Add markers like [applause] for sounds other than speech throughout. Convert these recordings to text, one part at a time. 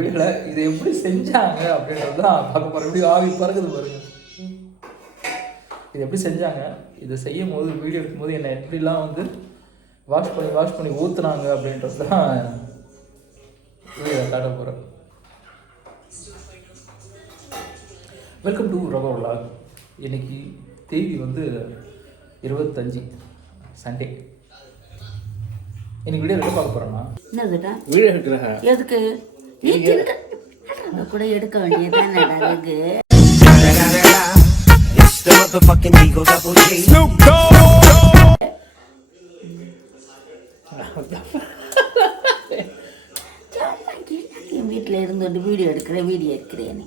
வீடியோவில் இதை எப்படி செஞ்சாங்க அப்படின்றது தான் பார்க்க போகிற வீடியோ ஆவி பறக்குது பாருங்க. இது எப்படி செஞ்சாங்க? இதை செய்யும் போது வீடியோ எடுக்கும்போது என்னை எப்படிலாம் வந்து வாஷ் பண்ணி வாஷ் பண்ணி ஊற்றுனாங்க அப்படின்றது தான் வீடியோ காட்ட போகிறேன் வெல்கம் டு ரபா vlog. இன்னைக்கு தேதி வந்து இருபத்தஞ்சி சண்டே இன்னைக்கு வீடியோ எடுக்க பார்க்க போகிறோன்னா வீடியோ எடுக்கிற எதுக்கு? அதை கூட எடுக்க வேண்டியதுதானே அழகு என் வீட்டில் இருந்து வீடியோ எடுக்கிறேன் வீடியோ எடுக்கிறேன் நீ.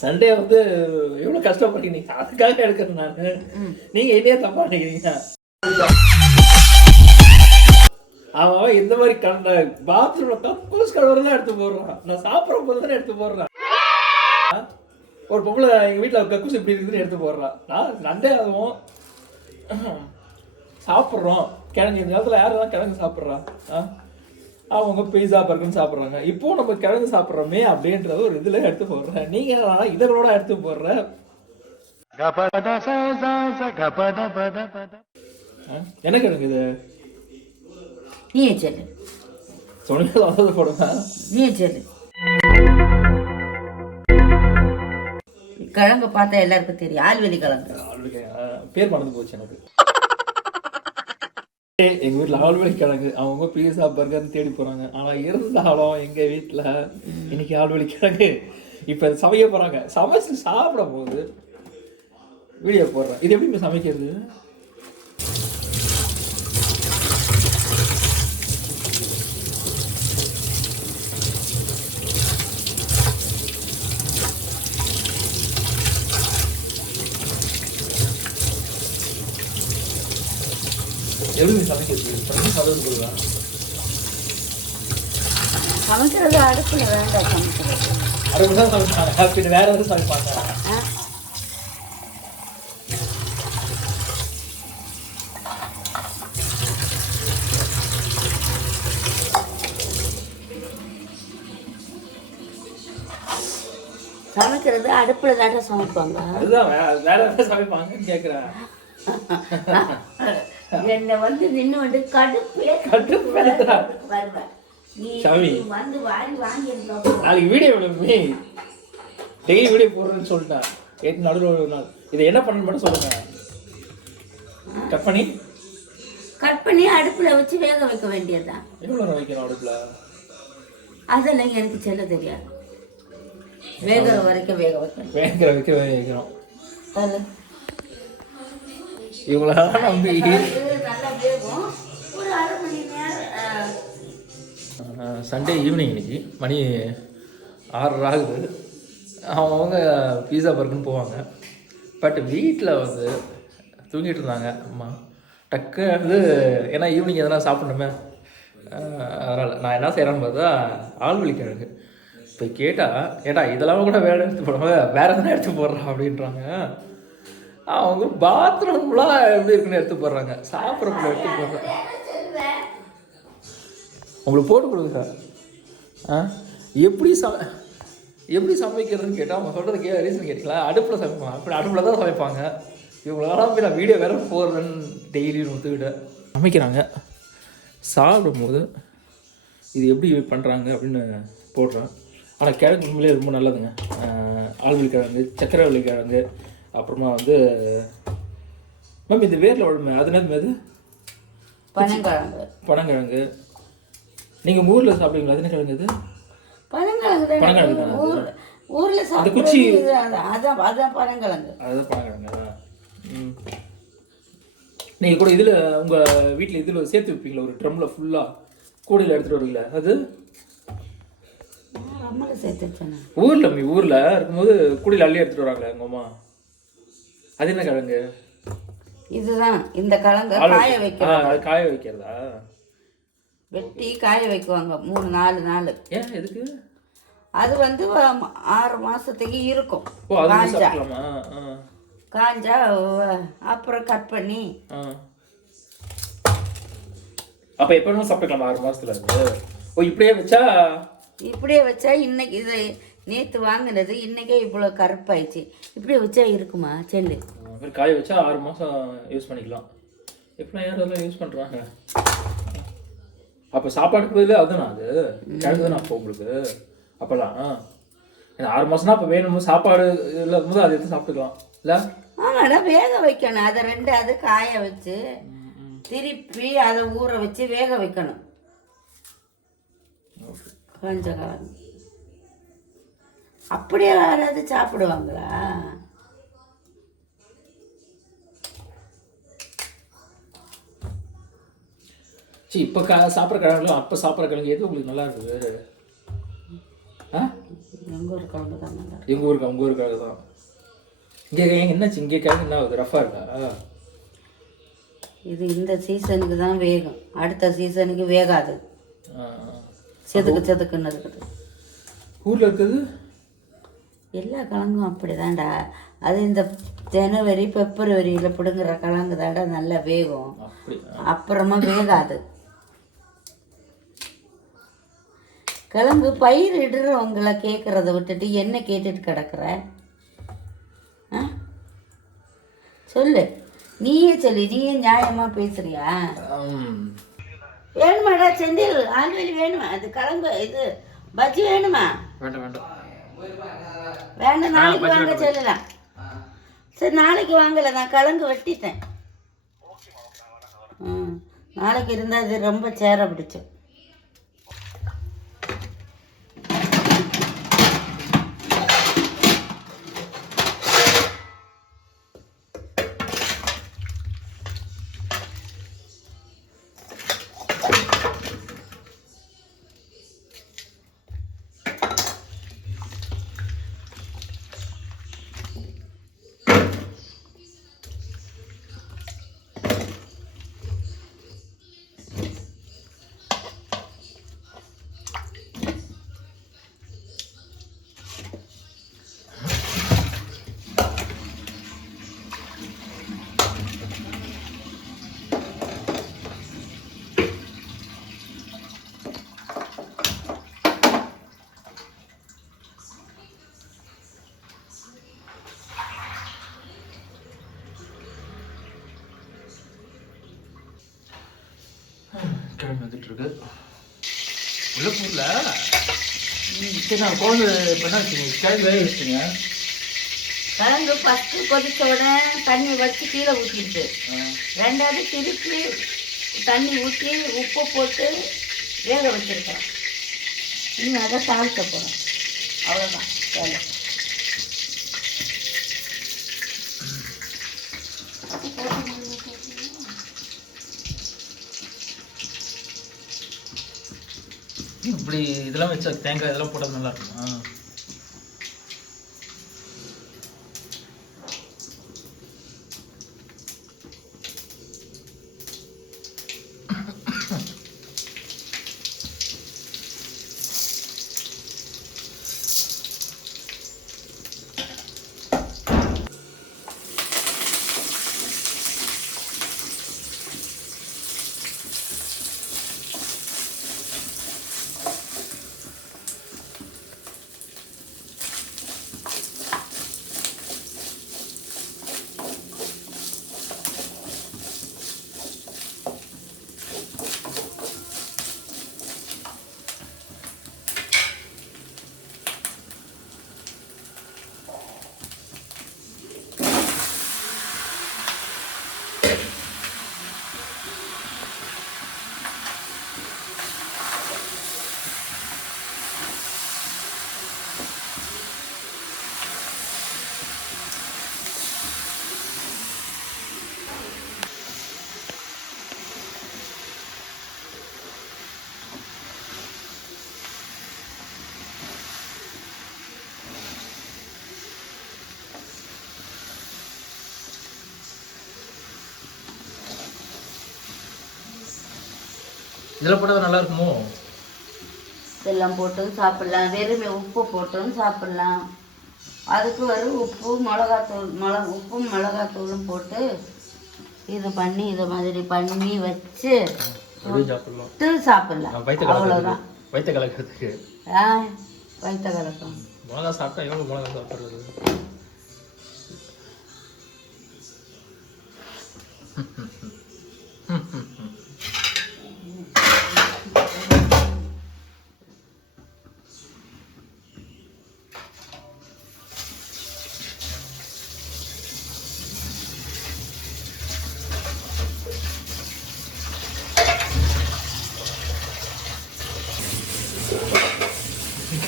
சண்டே வந்து எவ்வளோ கஷ்டப்பட்டீங்க அதுக்காக எடுக்கிறேன் நான். நீங்க என்னையே தப்பா நினைக்கிறீங்க? அவன் இந்த மாதிரி கண்ட பாத்ரூம்ல கக்கூஸ் கலவர் தான் எடுத்து போடுறான். நான் சாப்பிட்ற போது தானே எடுத்து போடுறான்? ஒரு பொம்பளை எங்க வீட்டுல கக்கூஸ் இப்படி இருக்குதுன்னு எடுத்து போடுறான். நான் சண்டே ஆகும். சாப்பிட்றோம். கிழங்கு இந்த நேரத்தில் யாரெல்லாம் கிழங்கு சாப்பிட்றா? அவங்க பீஸா பர்கர்னு சாப்பிட்றாங்க. இப்போ நம்ம கிழங்கு சாப்பிட்றோமே அப்படின்றத ஒரு இதில் எடுத்து போடுறேன். நீங்க என்னடா இதனோட எடுத்து போடுற? என்ன கிழங்கு இது? நீயே சொல்லு சொன்னது போடுவேன் நீயே சொல்லு கிழங்கு பார்த்தா எல்லாருக்கும் தெரியும் ஆல்வெளி கிழங்கு பேர் மறந்து போச்சு எனக்கு எங்க வீட்ல ஆழ்வழி கிழங்கு அவங்க பீஸா பர்கர்னு தேடி போறாங்க ஆனா இருந்தாலும் எங்க வீட்ல இன்னைக்கு ஆழ்வழி கிழங்கு இப்ப சமைக்க போறாங்க சமைச்சு சாப்பிடும் போது வீடியோ போடுறேன் இது எப்படி சமைக்கிறது எப்படி சமைக்கிறது பண்ணி சாப்பிட்டு கொடுக்கலாம் சமைக்கிறது அடுப்பில் வேண்டாம் சமைக்கிறது. அறுபது தான் சமைப்பாங்க பின்ன வேற எதுவும் சமைப்பாங்க? சமைக்கிறது அடுப்பில் தானே சமைப்பாங்க. அதுதான் வேற சமைப்பாங்கன்னு கேட்குறேன் என்னை வந்து நின்று வந்து கடுப்பே கடுப்பேத்துறா. வருவேன் சாமி. வந்து வாங்கி இருந்தோம் நாளைக்கு வீடியோ விடுமே டெய்லி வீடியோ போடுறேன்னு சொல்லிட்டேன் எட்டு நடுவில் ஒரு நாள். இதை என்ன பண்ணணும் மட்டும் சொல்லுங்க. கட் பண்ணி? கட் பண்ணி அடுப்பில் வச்சு வேக வைக்க வேண்டியதுதான். எவ்வளோ நேரம் வைக்கணும் அடுப்பில்? அதெல்லாம் எனக்கு சொல்ல தெரியாது. வேகிற வரைக்கும் வேக வைக்கணும். வேகிற வைக்க வேக வைக்கணும். அது. இவங்களால வந்து ஒரு அரை மணி நேரம் சண்டே ஈவினிங் இன்னைக்கு. மணி ஆறு ஆகுது. அவங்க பீஸா பர்க்குன்னு போவாங்க. பட் வீட்டில் வந்து தூங்கிட்டு இருந்தாங்க. அம்மா டக்கு வந்து ஏன்னா ஈவினிங் எதனா சாப்பிடணுமே. அதனால் நான் என்ன செய்கிறேன்னு பார்த்தா ஆள்வழி கிழங்கு இப்போ கேட்டால் ஏடா இதெல்லாம் கூட வேலை எடுத்து போடாமல் வேறு எதனா எடுத்து போடுறான் அப்படின்றாங்க. அவங்க பாத்ரூம்லாம் எப்படி இருக்குன்னு எடுத்து போடுறாங்க. சாப்பிட்றப்ப எடுத்து போடுறாங்க. உங்களுக்கு போட்டு கொடுங்க ஆ எப்படி ச எப்படி சமைக்கிறதுன்னு கேட்டால் அவங்க சொல்கிறது கே ரீசன் கேட்டீங்களா? அடுப்பில் சமைப்பாங்க. அப்படி அடுப்பில் தான் சமைப்பாங்க. இவங்களெல்லாம் போய் நான் வீடியோ வேற போடுறேன்னு டெய்லி ஒத்துக்கிட்ட சமைக்கிறாங்க. சாப்பிடும்போது இது எப்படி பண்ணுறாங்க அப்படின்னு போடுறேன். ஆனால் கிழங்கு உண்மையிலே ரொம்ப நல்லதுங்க. ஆழ்வில் கிழங்கு சக்கரவள்ளி கிழங்கு அப்புறமா வந்து மேம் இது வேரில் விழுமே அது என்னது அது பனங்கிழங்கு. பனங்கிழங்கு. நீங்கள் உங்கள் ஊரில் சாப்பிடுவீங்களா? அது என்ன கிழங்கு இது? பனங்கிழங்கு. பனங்கிழங்கு தானே அது? ஊர் ஊர்ல குச்சி- அதான் அதான் பனங்கிழங்கு. அதுதான் பனங்கிழங்கு ம். நீங்கள் கூட இதில் உங்கள் வீட்டில் இதில் சேர்த்து வைப்பீங்களா? ஒரு ட்ரம்மில் ஃபுல்லாக கூடையில் எடுத்துகிட்டு வருவீங்களா? அது? ஊரில் மீ ஊரில் இருக்கும்போது கூடையில் அள்ளி எடுத்துகிட்டு வராங்களே உங்கள் அம்மா? அது என்ன கிழங்கு இதுதான். இந்த கிழங்கு காய ஆ வைக்க அது காய வைக்கிறதா? வெட்டி காய வைக்குவாங்க. மூணு நாலு நாள் ஏன்? எதுக்கு? அது வந்து ஆறு மாசத்துக்கு இருக்கும். காஞ்சா. காஞ்சா அப்புறம் கட் பண்ணி. அப்போ எப்போ சாப்பிட்டுக்கலாமா ஆறு மாசத்துல இருந்து. ஓ இப்படியே வச்சா? இப்படியே வச்சா இன்னைக்கு இதை நேற்று வாங்கினது இன்னைக்கே இவ்வளோ கருப்பாயிடுச்சு. இப்படியே வச்சா இருக்குமா? செல்லு. காய வச்சா ஆறு மாதம் யூஸ் பண்ணிக்கலாம். எப்படிலாம் யாரும் அதெல்லாம் யூஸ் பண்ணுறாங்க அப்போ சாப்பாடுக்கு பதில் அதுதானா அது? கிழங்கு தானே அப்போ உங்களுக்கு? அப்போல்லாம் ஏன்னா ஆறு மாதம்னா அப்போ வேணும் சாப்பாடு இல்லாத போது அதை எடுத்து சாப்பிட்டுக்கலாம். இல்லை? ஆமாடா வேக வைக்கணும். அதை ரெண்டு அது காய வச்சு திருப்பி அதை ஊற வச்சு வேக வைக்கணும். கொஞ்சம் கிழங்கு அப்படியே யாராவது சாப்பிடுவாங்களா? சரி இப்போ கா சாப்பிட்ற கிழங்குலாம் அப்போ சாப்பிட்ற கிழங்கு எது உங்களுக்கு நல்லா இருக்குது? ஆ? எங்கள் ஒரு குழம்பு தான் நல்லா. எங்கள் ஊருக்கு உங்கள் ஊர் கிழங்கு தான். இங்கே ஏங்க என்னாச்சு இங்கே கிழங்கு என்ன ஆகுது? ரஃபாக இருக்கா? இது இந்த சீசனுக்கு தான் வேகும். அடுத்த சீசனுக்கு வேகாது. செதுக்கு செதுக்குன்னு இருக்குது. ஊரில் இருக்குது? எல்லா கிழங்கும் அப்படிதான்டா. அது இந்த ஜனவரி பிப்ரவரியில் பிடுங்குற கிழங்கு தாண்டா நல்லா வேகும். அப்படி அப்புறமா வேகாது. கிழங்கு பயிர் இடுறவங்கள கேட்குறத விட்டுட்டு என்ன கேட்டுட்டு கிடக்குற? சொல்லு. நீயே சொல்லு நீயே நியாயமாக பேசுறியா. வேணுமாடா செந்தில்? ஆல்வெளி வேணுமா? அது கிழங்கு இது பஜ்ஜி வேணுமா? வேண்டாம் வேண்டாம். வேண்டாம் நாளைக்கு வாங்க சொல்லலாம். சரி நாளைக்கு வாங்கல நான் கிழங்கு வெட்டிட்டேன். ம் நாளைக்கு இருந்தால் அது ரொம்ப சேர பிடிச்சோம் கிழங்கு வந்துட்டு இருக்கு உள்ள போடல சரி நான் குழம்பு வச்சுங்க கிழங்கு வேக வச்சுங்க கிழங்கு ஃபஸ்ட்டு கொதிச்ச உடனே தண்ணி வச்சு கீழே ஊற்றிடுது ரெண்டாவது திருப்பி தண்ணி ஊற்றி உப்பு போட்டு வேக வச்சுருக்கேன். நீங்கள் அதை தாழ்த்த போகிறோம் அவ்வளோதான் வேலை. இதெல்லாம் வச்சா தேங்காய் இதெல்லாம் போட்டது நல்லா இருக்குமா? இதெல்லாம் போட்டது நல்லா இருக்குமோ? இதெல்லாம் போட்டும் சாப்பிட்லாம். வெறுமே உப்பு போட்டும் சாப்பிட்லாம். அதுக்கு வெறும் உப்பு மிளகாத்தூள் மிளகா உப்பும் மிளகாத்தூளும் போட்டு இது பண்ணி இதை மாதிரி பண்ணி வச்சு விட்டு சாப்பிட்லாம். அவ்வளோதான் வயிற்ற கலக்கிறதுக்கு ஆ வயிற்ற கலக்கம். மிளகா சாப்பிட்டா எவ்வளோ மிளகா சாப்பிட்றது? [laughs]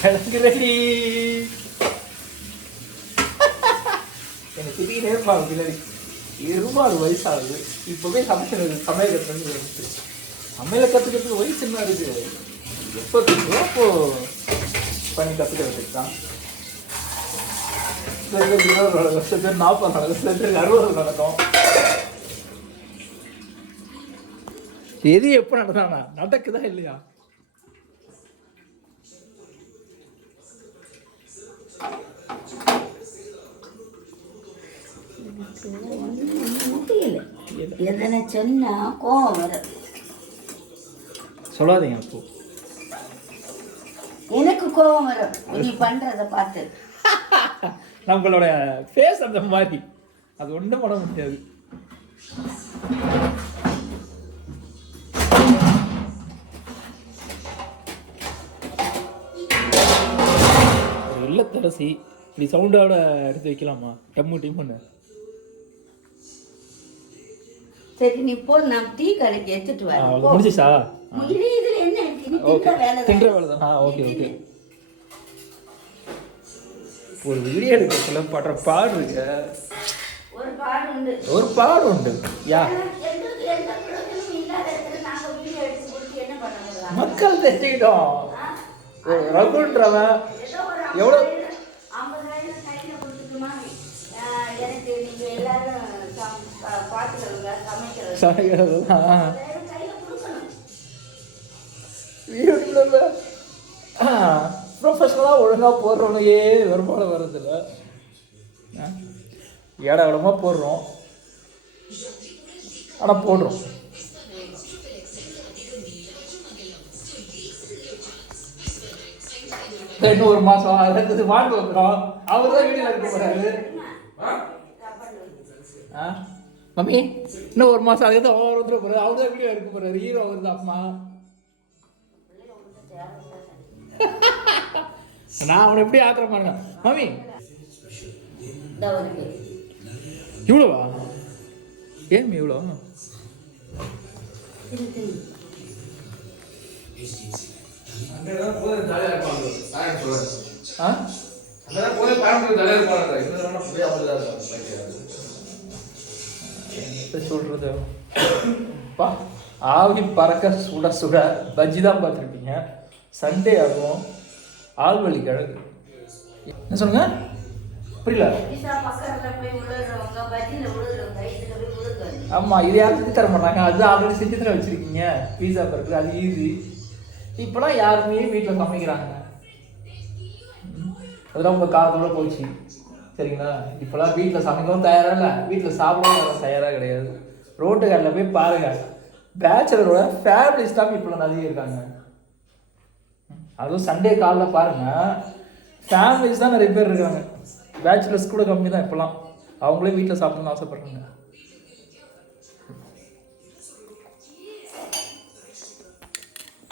கிழங்கு ரெடி. எனக்கு திடீர்னு இருப்பாங்க கிளறி இருபாடு வயசாகுது. இப்போவே சமைக்கிறது சமையல் கற்றுக்கிறது சமையலை கற்றுக்கிறதுக்கு வயசு என்ன இருக்குது எப்போ தெரியுமோ அப்போ பண்ணி கற்றுக்கிறதுக்கு தான். சில பேர் இருபது நடக்கும் சில பேர் நாற்பது நடக்கும் சில பேர் அறுபது நடக்கும். எது எப்போ நடந்தானா? நடக்குதா இல்லையா? முடியல எதனை சொன்னா கோவம் வரும் சொல்லாதீங்க அப்போ. எனக்கு கோவம் வரும். நீ பண்றத பார்த்து. நம்மளோட ஃபேஸ் அந்த மாதிரி. அது ஒன்றும் பண்ண முடியாது. இல்லத்தரசி இப்படி சவுண்டோட எடுத்து வைக்கலாமா? டம்மு டிம்முன்னு. சரி நீ போ நான் டீ கடைக்கு எடுத்துட்டு வரேன். முடிஞ்சிச்சா? இது இதுல என்ன ஓகே. தின்ற வேலை தான். ஆ ஓகே ஓகே. ஒரு வீடியோ எடுக்கிறதுல படுற பாடு இருக்கு. ஒரு பாடு உண்டு. ஒரு பாடு உண்டு. யா. மக்கள் தெரிஞ்சுக்கிட்டோம் ரகுன்றவன் எவ்வளோ சமைக்கிறவங்க யூடியூப்ல ப்ரொஃபஷனலாக ஒழுங்காக வருமானம் வர்றதில்ல. ஏடா இடமா போடுறோம். ஆனால் போடுறோம். இன்னும் ஒரு மாதம் அடுத்தது மாட்டு வந்துடும் அவர் தான் வீட்டில் இருக்க போகிறாரு ஆ? மம்மி இன்னும் ஒரு மாதம் அதுக்கு தான் அவர் வந்துட போகிறார் அவர் தான் வீடியோ எடுக்க போகிறாரு ஹீரோ அவர் தான் அம்மா. நான் அவனை எப்படி ஆத்திரம் பாருங்க மாமி இந்த ஒரு பேர் இவ்வளோவா? ஏன் இவ்வளோ ஆ என்ன சொல்றது? பா ஆவி பறக்க சுட சுட பஜ்ஜி தான் பார்த்துருப்பீங்க. சண்டே ஆகும். ஆள்வழி கிழங்கு என்ன சொல்லுங்க? புரியல. ஆமாம் இது யாரும் செஞ்சு தர மாட்டாங்க. அது ஆல்ரெடி செஞ்சு தர வச்சுருக்கீங்க. பீஸா பர்கர் அது ஈஸி இப்போலாம் யாருமே வீட்டில் சமைக்கிறாங்க. அதெல்லாம் உங்கள் காலத்தோட போச்சு. சரிங்களா? இப்போலாம் வீட்டில் சமைக்கவும் தயாராக இல்லை. வீட்டில் சாப்பிடவும் தயாராக கிடையாது. ரோட்டு கடையில் போய் பாருங்கள் பேச்சுலரோட ஃபேமிலிஸ் தான் இப்போலாம் நிறைய இருக்காங்க. அதுவும் சண்டே காலைல பாருங்கள் ஃபேமிலிஸ் தான் நிறைய பேர் இருக்காங்க. பேச்சுலர்ஸ் கூட கம்மி தான் இப்போலாம். அவங்களே வீட்டில் சாப்பிடணும்னு ஆசைப்படுறாங்க.